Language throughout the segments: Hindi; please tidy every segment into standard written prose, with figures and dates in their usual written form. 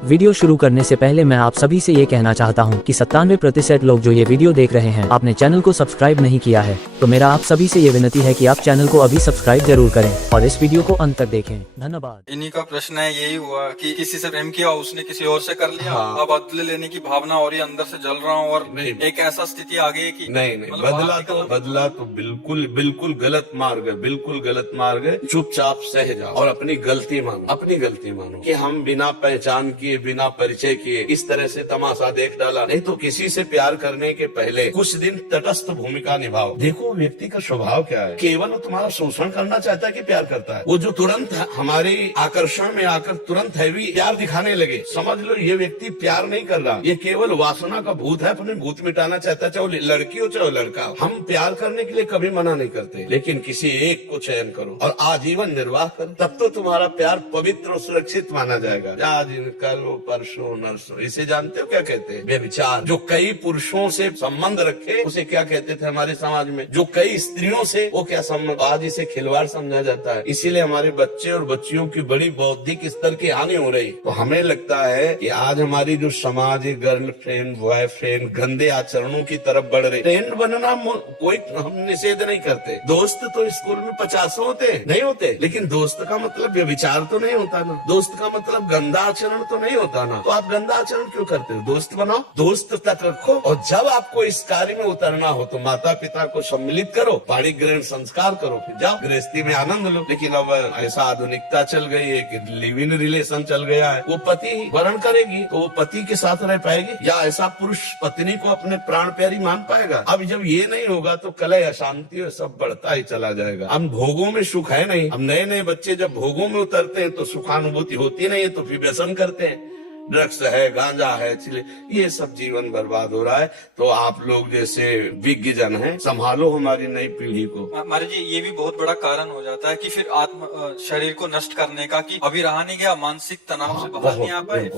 वीडियो शुरू करने से पहले मैं आप सभी से ये कहना चाहता हूँ कि 97% लोग जो ये वीडियो देख रहे हैं आपने चैनल को सब्सक्राइब नहीं किया है, तो मेरा आप सभी से ये विनती है कि आप चैनल को अभी सब्सक्राइब जरूर करें और इस वीडियो को अंत तक देखें। धन्यवाद। इन्हीं का प्रश्न है, यही हुआ कि किसी से प्रेम किया, उसने किसी और से कर लिया। हाँ। अब बदले लेने की भावना हो रही है, अंदर से जल रहा हूँ और नहीं। एक ऐसा स्थिति आ गई कि नहीं मतलब बदला तो बिल्कुल गलत मार्ग है, बिल्कुल गलत मार्ग है। चुपचाप सह जाओ और अपनी गलती मानो कि हम बिना पहचान किए, बिना परिचय किए इस तरह से तमाशा देख डाला। नहीं तो किसी से प्यार करने के पहले कुछ दिन तटस्थ भूमिका निभाओ। देखो व्यक्ति का स्वभाव क्या है। केवल वो तुम्हारा शोषण करना चाहता है कि प्यार करता है। वो जो तुरंत हमारे आकर्षण में आकर तुरंत हैवी प्यार दिखाने लगे, समझ लो ये व्यक्ति प्यार नहीं कर रहा, ये केवल वासना का भूत है, अपने भूत मिटाना चाहता है, चाहे लड़की हो चाहे लड़का। हम प्यार करने के लिए कभी मना नहीं करते, लेकिन किसी एक को चयन करो और आजीवन निर्वाह करो, तब तो तुम्हारा प्यार पवित्र और सुरक्षित माना जाएगा। आज कल परसों नरसों, इसे जानते हो क्या कहते हैं? व्यभिचार। जो कई पुरुषों से संबंध रखे उसे क्या कहते थे हमारे समाज में? जो कई स्त्रियों से, वो क्या संबंध? आज इसे खिलवाड़ समझा जाता है। इसीलिए हमारे बच्चे और बच्चियों की बड़ी बौद्धिक स्तर की हानि हो रही। तो हमें लगता है कि आज हमारी जो समाज है, गर्लफ्रेंड बॉयफ्रेंड गंदे आचरणों की तरफ बढ़ रही। ट्रेंड बनना कोई हम निषेध नहीं करते। दोस्त तो स्कूल में 50 होते नहीं होते, लेकिन दोस्त का मतलब व्यभिचार तो नहीं होता ना, दोस्त का मतलब गंदा आचरण तो नहीं होता ना। तो आप गंदा आचरण क्यों करते हो? दोस्त बनाओ, दोस्त तक रखो, और जब आपको इस कार्य में उतरना हो तो माता पिता को सम्मिलित करो, पाणी ग्रहण संस्कार करो, फिर जाओ गृहस्थी में आनंद लो। लेकिन अब ऐसा आधुनिकता चल गई है कि लिव इन रिलेशन चल गया है। वो पति वर्ण करेगी तो वो पति के साथ रह पाएगी, या ऐसा पुरुष पत्नी को अपने प्राण प्यारी मान पाएगा? अब जब ये नहीं होगा तो कलह अशांति और सब बढ़ता ही चला जाएगा। हम भोगों में सुख है नहीं। अब नए नए बच्चे जब भोगों में उतरते हैं तो सुखानुभूति होती नहीं है, तो फिर व्यसन करते हैं, ड्रग्स है, गांजा है, चिले, ये सब जीवन बर्बाद हो रहा है। तो आप लोग जैसे विज्ञ जन हैं, संभालो हमारी नई पीढ़ी को। हमारे जी ये भी बहुत बड़ा कारण हो जाता है कि फिर शरीर को नष्ट करने का, कि अभी रहा नहीं गया, मानसिक तनाव से बाहर नहीं आ पाए।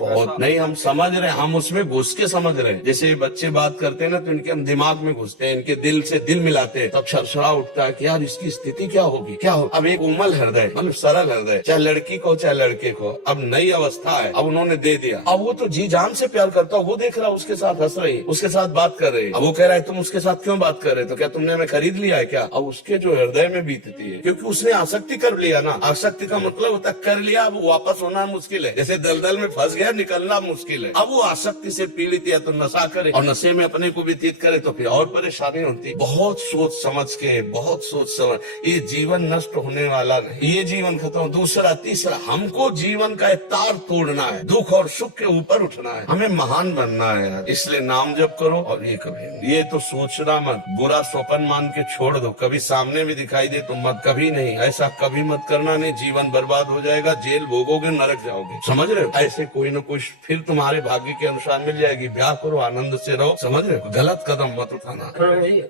बहुत नहीं, हम समझ रहे हैं, हम उसमें घुस के समझ रहे हैं। जैसे बच्चे बात करते हैं ना, तो इनके हम दिमाग में घुसते हैं, इनके दिल से दिल मिलाते हैं, तब सरसरा उठता है कि यार इसकी स्थिति क्या होगी, क्या होगी। अब एक कोमल हृदय, मतलब सरल हृदय, चाहे लड़की को चाहे लड़के को, अब नई अवस्था है, अब उन्होंने दे दिया। अब वो तो जी जान से प्यार करता है, वो देख रहा है उसके साथ हंस रही, उसके साथ बात कर रही है। अब वो कह रहा है तुम उसके साथ क्यों बात कर रहे, तो क्या तुमने हमें खरीद लिया है क्या? अब उसके जो हृदय में बीतती है, क्योंकि उसने आसक्ति कर लिया ना। आसक्ति का मतलब होता कर लिया, अब वापस होना मुश्किल है। जैसे दलदल में फंस गया, निकलना मुश्किल है। अब वो आसक्ति से पीड़ित है, तो नशा करे और नशे में अपने को व्यतीत करे तो फिर और परेशानी होती। बहुत सोच समझ के, बहुत सोच समझ, ये जीवन नष्ट होने वाला नहीं, ये जीवन खत्म। दूसरा तीसरा, हमको जीवन का तार तोड़ना है, दुख और सुख के ऊपर उठना है, हमें महान बनना है यार। इसलिए नाम जप करो और ये कभी ये तो सोचना मत, बुरा स्वप्न मान के छोड़ दो। कभी सामने में दिखाई दे तो मत, कभी नहीं, ऐसा कभी मत करना, नहीं जीवन बर्बाद हो जाएगा, जेल भोगोगे, नरक जाओगे। समझ रहे हो? ऐसे कोई न कोई फिर तुम्हारे भाग्य के अनुसार मिल जाएगी। ब्याह करो, आनंद से रहो, समझ रहे हो? गलत कदम मत उठाना।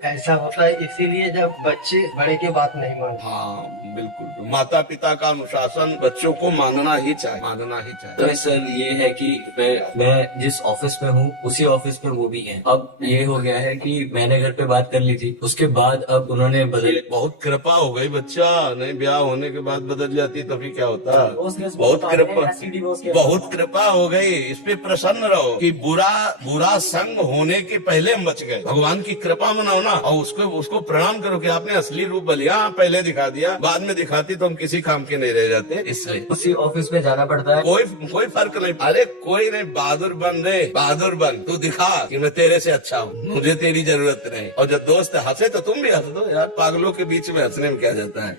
ऐसा होता है इसीलिए जब बच्चे बड़े की बात नहीं मानते। हाँ बिल्कुल, माता पिता का अनुशासन बच्चों को मानना ही चाहिए। तो सर ये है कि मैं जिस ऑफिस में हूँ उसी ऑफिस में वो भी हैं। अब ये हो गया है कि मैंने घर पे बात कर ली थी, उसके बाद अब उन्होंने बदल। बहुत कृपा हो गई बच्चा, नहीं ब्याह होने के बाद बदल जाती तो फिर क्या होता? बहुत कृपा हो गई। इस पे प्रसन्न रहो कि बुरा संग होने के पहले हम बच गए। भगवान की कृपा मनाओ ना, और उसको प्रणाम करो कि आपने असली रूप बलिया पहले दिखा दिया, बाद में दिखाती तो हम किसी काम के नहीं रह जाते। इसलिए उसी ऑफिस में जाना पड़ता है। कोई फर्क नहीं। अरे कोई नहीं, बहादुर बन रे, बहादुर बन। तू दिखा कि मैं तेरे से अच्छा हूँ, मुझे तेरी जरूरत नहीं। और जब दोस्त हंसे तो तुम भी हंस दो यार, पागलों के बीच में हंसने में क्या जाता है?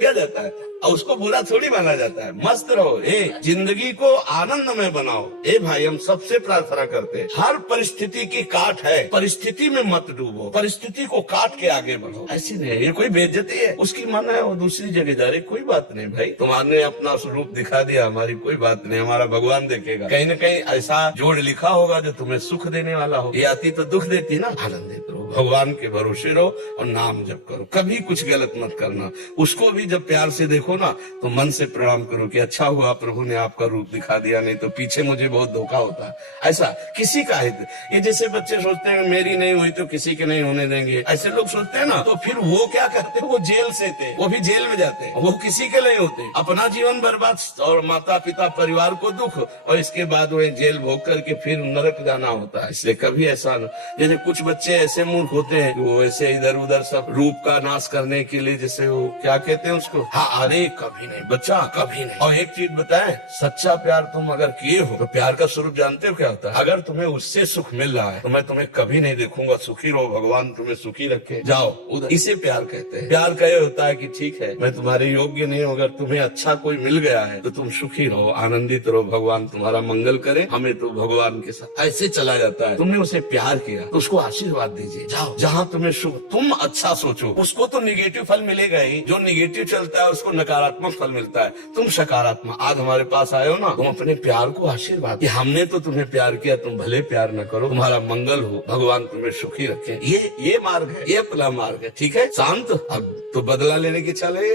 क्या जाता है? और उसको बुरा थोड़ी माना जाता है। मस्त रहो, जिंदगी को आनंद में बनाओ। भाई हम सबसे प्रार्थना करते हैं, हर परिस्थिति की काट है, परिस्थिति में मत डूबो, परिस्थिति को काट के आगे बढ़ो। ऐसी नहीं है, ये कोई बेइज्जती है, उसकी मन है वो दूसरी जगह जा रही, कोई बात नहीं भाई। तुम्हारे अपना स्वरूप दिखा दिया, हमारी कोई बात नहीं, हमारा भगवान देखेगा। कहीं न कहीं ऐसा जोड़ लिखा होगा जो तुम्हें सुख देने वाला हो। ये आती तो दुख देती ना, आनंदित रहो। भगवान के भरोसे रहो और नाम जप करो, कभी कुछ गलत मत करना। उसको भी जब प्यार से देखो ना तो मन से प्रणाम करो कि अच्छा हुआ प्रभु ने आपका रूप दिखा दिया, नहीं तो पीछे मुझे बहुत धोखा होता। ऐसा किसी का हित, ये जैसे बच्चे सोचते हैं मेरी नहीं हुई तो किसी के नहीं होने देंगे, ऐसे लोग सोचते हैं ना, तो फिर वो क्या करते हैं, वो जेल से थे, वो भी जेल में जाते हैं, वो किसी के नहीं होते, अपना जीवन बर्बाद और माता पिता परिवार को दुख, और इसके बाद वो जेल भोग करके फिर नरक जाना होता है। इसलिए कभी ऐसा न, जैसे कुछ बच्चे ऐसे मूर्ख होते हैं वो ऐसे इधर उधर सब रूप का नाश करने के लिए, जैसे वो क्या कहते हैं उसको, हाँ अरे कभी नहीं बच्चा, कभी नहीं। और एक चीज बताएं, सच्चा प्यार तुम अगर किए हो तो प्यार का स्वरूप जानते हो क्या होता है? अगर तुम्हें उससे सुख मिल रहा है तो मैं तुम्हें कभी नहीं देखूंगा, सुखी रहो, भगवान तुम्हें सुखी रखे, जाओ उधर। इसे प्यार कहते हैं। प्यार का ये होता है कि ठीक है मैं तुम्हारे योग्य नहीं हूँ, अगर तुम्हें अच्छा कोई मिल गया है तो तुम सुखी रहो, आनंदित रहो, भगवान तुम्हारा मंगल करे, हमें तो भगवान के साथ ऐसे चला जाता है। तुमने उसे प्यार किया तो उसको आशीर्वाद दीजिए, जाओ जहाँ तुम्हें सुख, तुम अच्छा सोचो, उसको तो निगेटिव फल मिलेगा ही, जो निगेटिव चलता है उसको नकारात्मक फल मिलता है, तुम सकारात्मक। आज हमारे पास आए हो ना, तुम अपने प्यार को आशीर्वाद कि हमने तो तुम्हें प्यार किया, तुम भले प्यार न करो, तुम्हारा मंगल हो, भगवान तुम्हें सुखी रखे। ये मार्ग है, ये अपना मार्ग है, ठीक है शांत। अब तो बदला लेने की चले।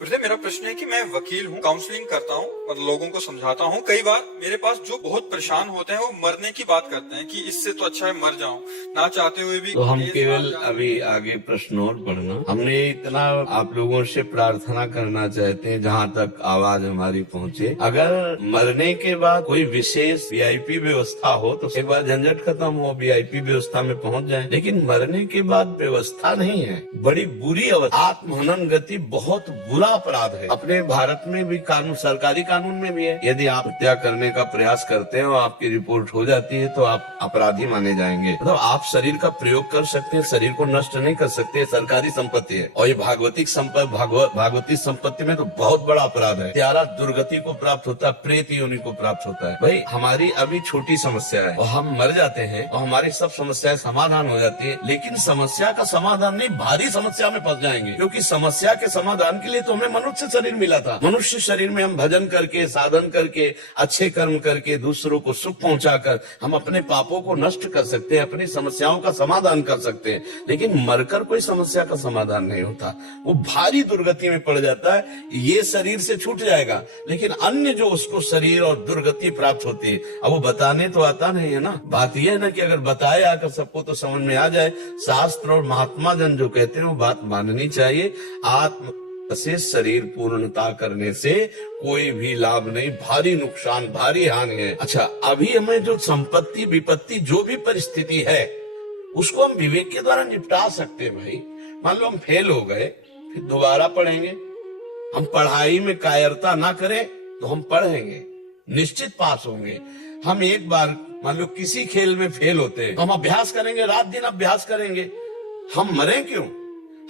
गुरुदेव मेरा प्रश्न है कि मैं वकील हूँ, काउंसलिंग करता हूँ, मतलब लोगों को समझाता हूँ। कई बार मेरे पास जो बहुत परेशान होते हैं वो मरने की बात करते हैं कि इससे तो अच्छा है मर जाऊं, ना चाहते हुए भी। तो हम केवल अभी आगे प्रश्न और पढ़ना, हमने इतना आप लोगों से प्रार्थना करना चाहते हैं जहाँ तक आवाज हमारी पहुँचे। अगर मरने के बाद कोई विशेष VIP व्यवस्था हो तो एक बार झंझट खत्म हो, VIP व्यवस्था में पहुँच जाए। लेकिन मरने के बाद व्यवस्था नहीं है, बड़ी बुरी अवस्था, आत्महनन गति बहुत बुरा अपराध है। अपने भारत में भी कानून, सरकारी कानून में भी है, यदि आप हत्या करने का प्रयास करते हैं और आपकी रिपोर्ट हो जाती है तो आप अपराधी माने जाएंगे। मतलब आप शरीर का प्रयोग कर सकते हैं, शरीर को नष्ट नहीं कर सकते, सरकारी संपत्ति है। और ये भागवतिक भागवती संपत्ति में तो बहुत बड़ा अपराध है। त्यारा दुर्गति को प्राप्त होता है, प्रेत योनि को प्राप्त होता है। भाई हमारी अभी छोटी समस्या है और हम मर जाते हैं और हमारी सब समस्याएं समाधान हो जाती है, लेकिन समस्या का समाधान नहीं, भारी समस्या में फंस जाएंगे। क्योंकि समस्या के समाधान के लिए तो हमें मनुष्य शरीर मिला था। मनुष्य शरीर में हम भजन करके, साधन करके, अच्छे कर्म करके, दूसरों को सुख पहुंचाकर हम अपने पापों को नष्ट कर सकते हैं, अपनी समस्याओं का समाधान कर सकते हैं। लेकिन मरकर कोई समस्या का समाधान नहीं होता, वो भारी दुर्गति में पड़ जाता है। ये शरीर से छूट जाएगा, लेकिन अन्य जो उसको शरीर और दुर्गति प्राप्त होती है, अब वो बताने तो आता नहीं है ना। बात यह है ना कि अगर बताए आकर सबको तो समझ में आ जाए। शास्त्र और महात्मा जन जो कहते हैं वो बात माननी चाहिए। आत्म से शरीर पूर्णता करने से कोई भी लाभ नहीं, भारी नुकसान, भारी हानि है। अच्छा, अभी हमें जो संपत्ति विपत्ति जो भी परिस्थिति है उसको हम विवेक के द्वारा निपटा सकते हैं। भाई मान लो हम फेल हो गए, फिर दोबारा पढ़ेंगे। हम पढ़ाई में कायरता ना करें तो हम पढ़ेंगे, निश्चित पास होंगे। हम एक बार मान लो किसी खेल में फेल होते हैं तो हम अभ्यास करेंगे, रात दिन अभ्यास करेंगे। हम मरे क्यों?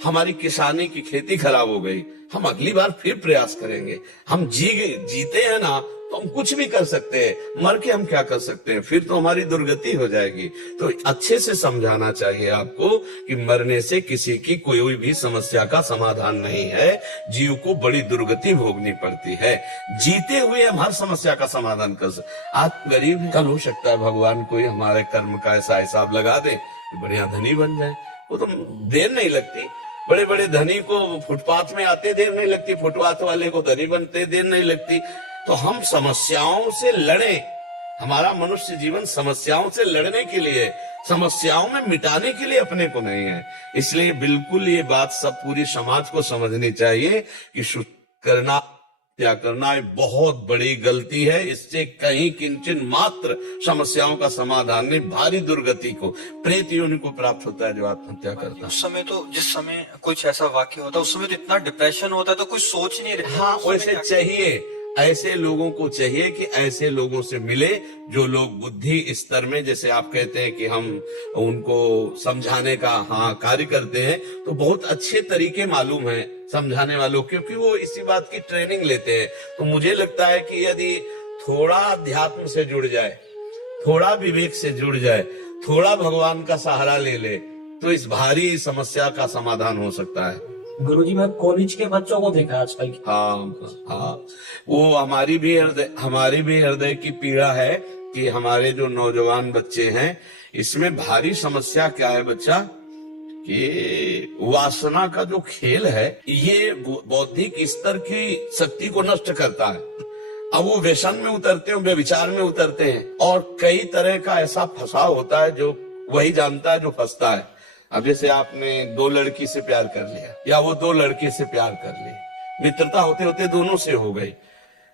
हमारी किसानी की खेती खराब हो गई, हम अगली बार फिर प्रयास करेंगे। हम जीते हैं ना तो हम कुछ भी कर सकते हैं, मर के हम क्या कर सकते हैं? फिर तो हमारी दुर्गति हो जाएगी। तो अच्छे से समझाना चाहिए आपको कि मरने से किसी की कोई भी समस्या का समाधान नहीं है, जीव को बड़ी दुर्गति भोगनी पड़ती है। जीते हुए हम हर समस्या का समाधान कर सकते। आप गरीब हैं, कल हो सकता है भगवान कोई हमारे कर्म का ऐसा हिसाब लगा दे बढ़िया धनी बन जाए, वो तो देर नहीं लगती। बड़े बड़े धनी को फुटपाथ में आते देर नहीं लगती, फुटपाथ वाले को धनी बनते देर नहीं लगती। तो हम समस्याओं से लड़ें, हमारा मनुष्य जीवन समस्याओं से लड़ने के लिए, समस्याओं में मिटाने के लिए अपने को नहीं है। इसलिए बिल्कुल ये बात सब पूरी समाज को समझनी चाहिए कि करना क्या करना एक बहुत बड़ी गलती है। इससे कहीं किंचन मात्र समस्याओं का समाधान नहीं, भारी दुर्गति को, प्रेत योनि को प्राप्त होता है जो आत्महत्या करता है। उस समय तो जिस समय कुछ ऐसा वाक्य होता है उस समय तो इतना डिप्रेशन होता है तो कुछ सोच नहीं रहे। हाँ, वैसे चाहिए, ऐसे लोगों को चाहिए कि ऐसे लोगों से मिले जो लोग बुद्धि स्तर में, जैसे आप कहते हैं कि हम उनको समझाने का कार्य करते हैं, तो बहुत अच्छे तरीके मालूम है समझाने वालों, क्योंकि वो इसी बात की ट्रेनिंग लेते हैं। तो मुझे लगता है कि यदि थोड़ा अध्यात्म से जुड़ जाए, थोड़ा विवेक से जुड़ जाए, थोड़ा भगवान का सहारा ले ले, तो इस भारी समस्या का समाधान हो सकता है। गुरुजी, मैं कॉलेज के बच्चों को देखा आजकल की। हाँ, वो हमारी भी हृदय की पीड़ा है कि हमारे जो नौजवान बच्चे हैं, इसमें भारी समस्या क्या है बच्चा, कि वासना का जो खेल है ये बौद्धिक स्तर की शक्ति को नष्ट करता है। अब वो व्यसन में उतरते हैं, व्यभिचार में उतरते हैं, और कई तरह का ऐसा फंसाव होता है जो वही जानता है जो फंसता है। अब जैसे आपने 2 लड़की से प्यार कर लिया, या वो 2 लड़के से प्यार कर ली, मित्रता होते होते दोनों से हो गई।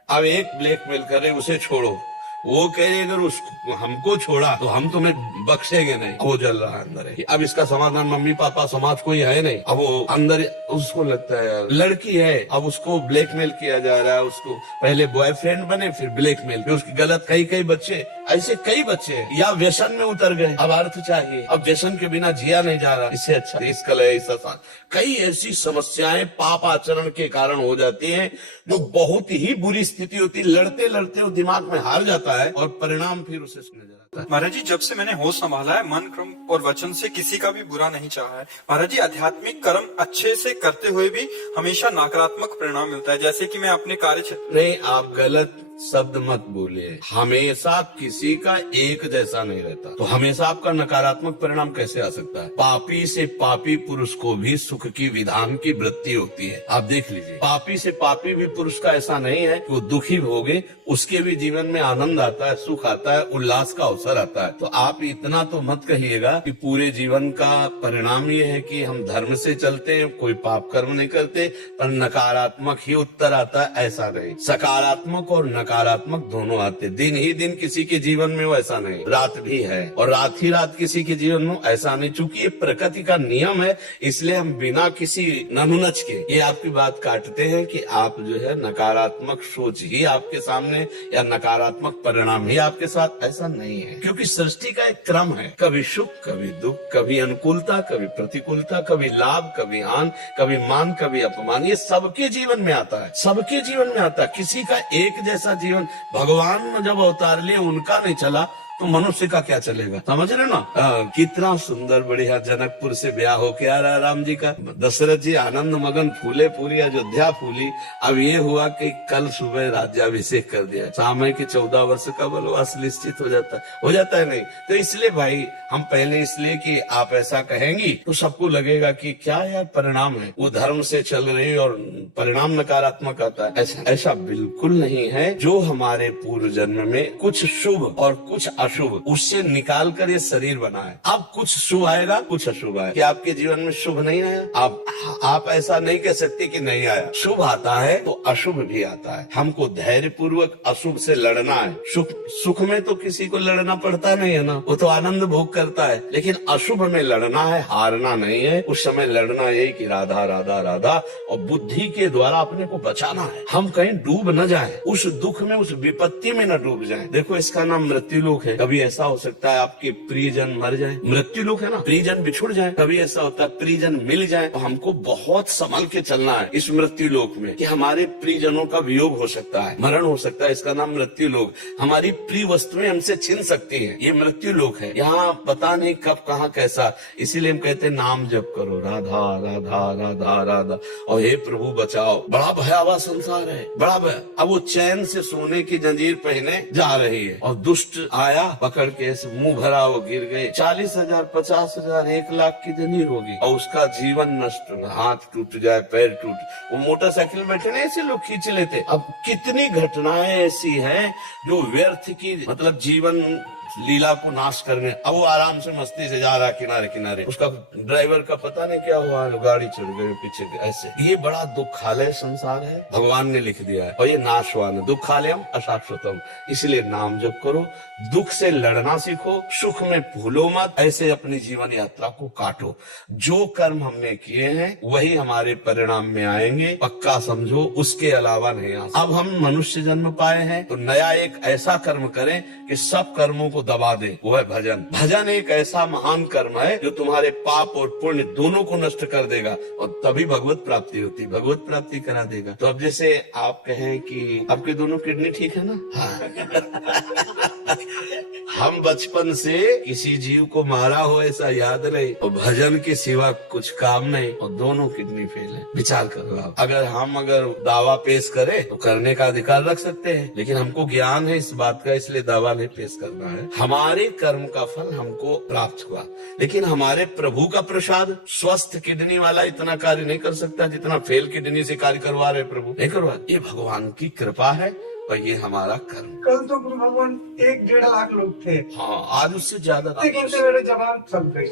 अब एक ब्लैकमेल करे उसे छोड़ो, वो कह रही अगर उसको हमको छोड़ा तो हम तुम्हें बख्शेंगे नहीं, वो जल रहा है अंदर। अब इसका समाधान मम्मी पापा समाज कोई है नहीं। अब वो अंदर उसको लगता है लड़की है, अब उसको ब्लैकमेल किया जा रहा है, उसको पहले बॉयफ्रेंड बने फिर ब्लैकमेल, फिर उसकी गलत कई बच्चे ऐसे कई बच्चे या व्यसन में उतर गए। अब अर्थ चाहिए, अब व्यसन के बिना जिया नहीं जा रहा, इससे अच्छा इस कलह इस आसान। कई ऐसी समस्याएं पाप आचरण के कारण हो जाती हैं जो बहुत ही बुरी स्थिति होती है। लड़ते लड़ते वो दिमाग में हार जाता है और परिणाम फिर उसे नजर आता है। महाराज जी, जब से मैंने होश संभाला है, मन कर्म और वचन से किसी का भी बुरा नहीं चाहा है। महाराज जी, आध्यात्मिक कर्म अच्छे से करते हुए भी हमेशा नकारात्मक परिणाम मिलता है, जैसे कि मैं अपने कार्य क्षेत्र। नहीं, आप गलत शब्द मत बोलिए। हमेशा किसी का एक जैसा नहीं रहता, तो हमेशा आपका नकारात्मक परिणाम कैसे आ सकता है। पापी से पापी पुरुष को भी सुख की विधान की वृत्ति होती है। आप देख लीजिए, पापी से पापी भी पुरुष का ऐसा नहीं है कि वो दुखी होगे, उसके भी जीवन में आनंद आता है, सुख आता है, उल्लास का अवसर आता है। तो आप इतना तो मत कहिएगा कि पूरे जीवन का परिणाम ये है कि हम धर्म से चलते हैं, कोई पाप कर्म नहीं करते, पर नकारात्मक ही उत्तर आता है। ऐसा नहीं, सकारात्मक और नकारात्मक दोनों आते। दिन ही दिन किसी के जीवन में वो ऐसा नहीं, रात भी है, और रात ही रात किसी के जीवन में ऐसा नहीं। चूंकि ये प्रकृति का नियम है, इसलिए हम बिना किसी ननुनच के ये आपकी बात काटते हैं कि आप जो है नकारात्मक सोच ही आपके सामने या नकारात्मक परिणाम ही आपके साथ। ऐसा नहीं है, क्योंकि सृष्टि का एक क्रम है, कभी सुख कभी दुख, कभी अनुकूलता कभी प्रतिकूलता, कभी लाभ कभी हानि, कभी मान कभी अपमान। ये सबके जीवन में आता है, सबके जीवन में आता है। किसी का एक जैसा जीवन, भगवान ने जब अवतार लिए उनका नहीं चला तो मनुष्य का क्या चलेगा। समझ रहे ना। कितना सुंदर बढ़िया जनकपुर से ब्याह होके आ रहा है राम जी का। दशरथ जी आनंद मगन फूले, पूरी अयोध्या फूली। अब ये हुआ कि कल सुबह राज्याभिषेक कर दिया, सामय के 14 वर्ष का वनवास निश्चित हो जाता है नहीं। तो इसलिए भाई हम पहले इसलिए कि आप ऐसा कहेंगी तो सबको लगेगा कि क्या यार परिणाम है, वो धर्म से चल रही और परिणाम नकारात्मक आता है। ऐसा बिल्कुल नहीं है। जो हमारे पूर्व जन्म में कुछ शुभ और कुछ अशुभ, उससे निकाल कर ये शरीर बना है। अब कुछ शुभ आएगा कुछ अशुभ आएगा। क्या आपके जीवन में शुभ नहीं आया? आप ऐसा नहीं कह सकते कि नहीं आया। शुभ आता है तो अशुभ भी आता है। हमको धैर्य पूर्वक अशुभ से लड़ना है। सुख में तो किसी को लड़ना पड़ता नहीं है ना, वो तो आनंद भोग करता है। लेकिन अशुभ में लड़ना है, हारना नहीं है। उस समय लड़ना यही कि राधा राधा राधा, और बुद्धि के द्वारा अपने को बचाना है। हम कहीं डूब न जाए, उस दुख में उस विपत्ति में न डूब जाए। देखो इसका नाम मृत्यु लोक है। कभी ऐसा हो सकता है आपके प्रियजन मर जाए, मृत्यु लोक है ना, प्रियजन बिछुड़ जाए। कभी ऐसा होता है प्रियजन मिल जाए। तो हमको बहुत संभल के चलना है इस मृत्यु लोक में, कि हमारे प्रियजनों का वियोग हो सकता है, मरण हो सकता है। इसका नाम मृत्यु लोक। हमारी प्रिय वस्तुएं हमसे छिन सकती है, ये मृत्यु लोक है। यहाँ पता नहीं कब कहाँ कैसा। इसीलिए हम कहते हैं नाम जप करो, राधा राधा राधा राधा, और हे प्रभु बचाओ। बड़ा भयावह संसार है, बड़ा भय। अब वो चैन से सोने की जंजीर पहने जा रही है, और दुष्ट आया पकड़ के मुंह भरा, वो गिर गए। 40,000 50,000 1 लाख की जंजीर होगी, और उसका जीवन नष्ट, हाथ टूट जाए, पैर टूट। वो मोटरसाइकिल में बैठे ना, ऐसे लोग खींच लेते। अब कितनी घटनाएं ऐसी हैं जो व्यर्थ की, मतलब जीवन लीला को नाश करने। अब वो आराम से मस्ती से जा रहा है किनारे किनारे, उसका ड्राइवर का पता नहीं क्या हुआ, गाड़ी चढ़ गई पीछे। ऐसे ये बड़ा दुखालय संसार है, भगवान ने लिख दिया है। और ये नाशवान है, दुखालयम अशाश्वतम। इसलिए नाम जप करो, दुख से लड़ना सीखो, सुख में भूलो मत। ऐसे अपनी जीवन यात्रा को काटो। जो कर्म हमने किए हैं वही हमारे परिणाम में आएंगे, पक्का समझो, उसके अलावा नहीं आ। अब हम मनुष्य जन्म पाए हैं तो नया एक ऐसा कर्म करें कि सब कर्मों को दबा दे, वो है भजन। भजन एक ऐसा महान कर्म है जो तुम्हारे पाप और पुण्य दोनों को नष्ट कर देगा, और तभी भगवत प्राप्ति होती, भगवत प्राप्ति करा देगा। तो अब जैसे आप कहें कि आपके दोनों किडनी ठीक है ना, हाँ। हम बचपन से किसी जीव को मारा हो ऐसा याद नहीं, और भजन के सिवा कुछ काम नहीं, और दोनों किडनी फेल है। विचार करो आप, अगर दावा पेश करें तो करने का अधिकार रख सकते हैं, लेकिन हमको ज्ञान है इस बात का, इसलिए दावा नहीं पेश करना है। हमारे कर्म का फल हमको प्राप्त हुआ, लेकिन हमारे प्रभु का प्रसाद स्वस्थ किडनी वाला इतना कार्य नहीं कर सकता जितना फेल किडनी से कार्य करवा रहे प्रभु, नहीं करवा। ये भगवान की कृपा है और ये हमारा कर्म। कल तो गुरु भगवान 1-1.5 लाख लोग थे, हाँ, आज उससे ज्यादा। लेकिन से मेरे जवान सब गए।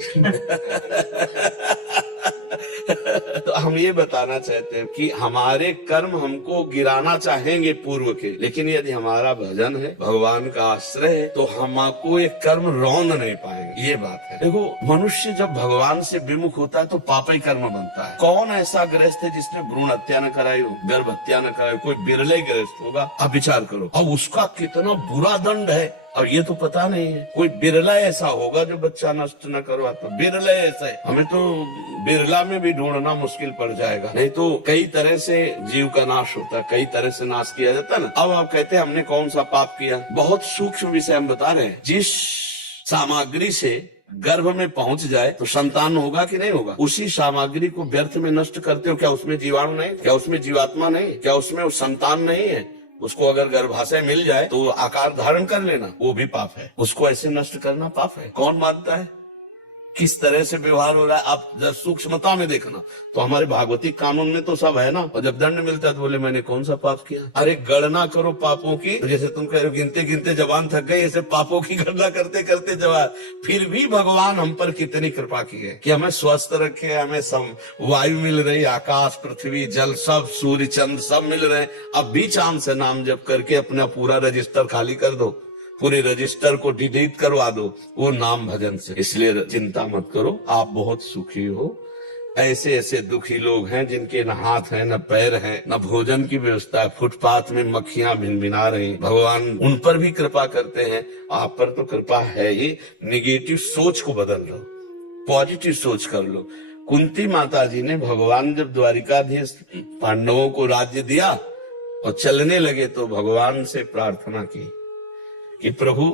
तो हम ये बताना चाहते हैं कि हमारे कर्म हमको गिराना चाहेंगे पूर्व के, लेकिन यदि हमारा भजन है, भगवान का आश्रय है, तो हमको ये कर्म रौंद नहीं पाएंगे। ये बात है। देखो, मनुष्य जब भगवान से विमुख होता है तो पापी कर्म बनता है। कौन ऐसा गृहस्थ है जिसने भ्रूण हत्या न कराई हो, गर्भ हत्या न कराई हो? कोई बिरले गृहस्थ होगा। अब विचार करो, अब उसका कितना बुरा दंड है, और ये तो पता नहीं है। कोई बिरला ऐसा होगा जो बच्चा नष्ट न करवाता, बिरले ऐसा है। हमें तो बिरला में भी ढूंढना मुश्किल पड़ जाएगा, नहीं तो कई तरह से जीव का नाश होता है, कई तरह से नाश किया जाता है ना। अब आप कहते हैं हमने कौन सा पाप किया, बहुत सूक्ष्म विषय हम बता रहे हैं। जिस सामग्री से गर्भ में पहुंच जाए तो संतान होगा कि नहीं होगा, उसी सामग्री को व्यर्थ में नष्ट करते हो। क्या उसमें जीवाणु नहीं, क्या उसमें जीवात्मा नहीं, क्या उसमें वो संतान नहीं है? उसको अगर गर्भाशय मिल जाए तो आकार धारण कर लेना, वो भी पाप है। उसको ऐसे नष्ट करना पाप है। कौन मानता है? किस तरह से व्यवहार हो रहा है आप जब सूक्ष्मता में देखना। तो हमारे भागवतिक कानून में तो सब है ना, और जब दंड मिलता है तो बोले मैंने कौन सा पाप किया। अरे गणना करो पापों की, तो जैसे तुम कह रहे हो गिनते गिनते जवान थक गए, ऐसे पापों की गणना करते करते जवान। फिर भी भगवान हम पर कितनी कृपा की है कि हमें स्वस्थ रखे, हमें वायु मिल रही, आकाश पृथ्वी जल सब, सूर्य चंद्र सब मिल रहे। अब भी चांद से नाम जप करके अपना पूरा रजिस्टर खाली कर दो, पूरे रजिस्टर को डिलीट करवा दो वो नाम भजन से। इसलिए चिंता मत करो, आप बहुत सुखी हो। ऐसे ऐसे दुखी लोग हैं जिनके न हाथ है, न पैर है, न भोजन की व्यवस्था है, फुटपाथ में मक्खियां भिनभिना रही। भगवान उन पर भी कृपा करते हैं, आप पर तो कृपा है ही। निगेटिव सोच को बदल लो, पॉजिटिव सोच कर लो। कुंती माता जी ने भगवान जब द्वारिकाधीश पांडवों को राज्य दिया और चलने लगे तो भगवान से प्रार्थना की कि प्रभु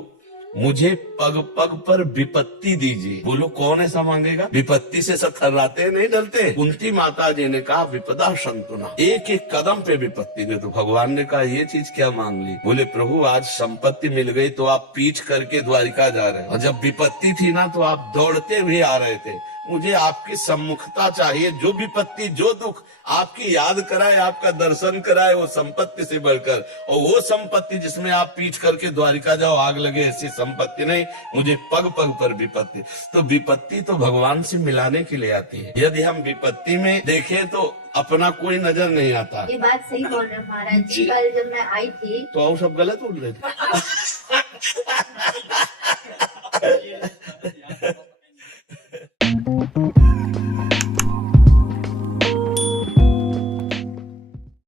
मुझे पग पग पर विपत्ति दीजिए। बोलो कौन ऐसा मांगेगा? विपत्ति से सब थर्राते नहीं डरते। कुंती माता जी ने कहा विपदा संतुना, एक एक कदम पे विपत्ति दे। तो भगवान ने कहा ये चीज क्या मांग ली? बोले प्रभु आज संपत्ति मिल गई तो आप पीठ करके द्वारिका जा रहे हैं, और जब विपत्ति थी ना तो आप दौड़ते हुए आ रहे थे। मुझे आपकी सम्मुखता चाहिए, जो विपत्ति जो दुख आपकी याद कराए, आपका दर्शन कराए, वो संपत्ति से बढ़कर। और वो संपत्ति जिसमें आप पीठ करके द्वारिका जाओ आग लगे, ऐसी संपत्ति नहीं। मुझे पग पग पर विपत्ति। तो विपत्ति तो भगवान से मिलाने के लिए आती है। यदि हम विपत्ति में देखें तो अपना कोई नजर नहीं आता। ये बात सही बोल रहे महाराज जी। कल जब मैं आई थी तो और सब गलत बोल रहे थे।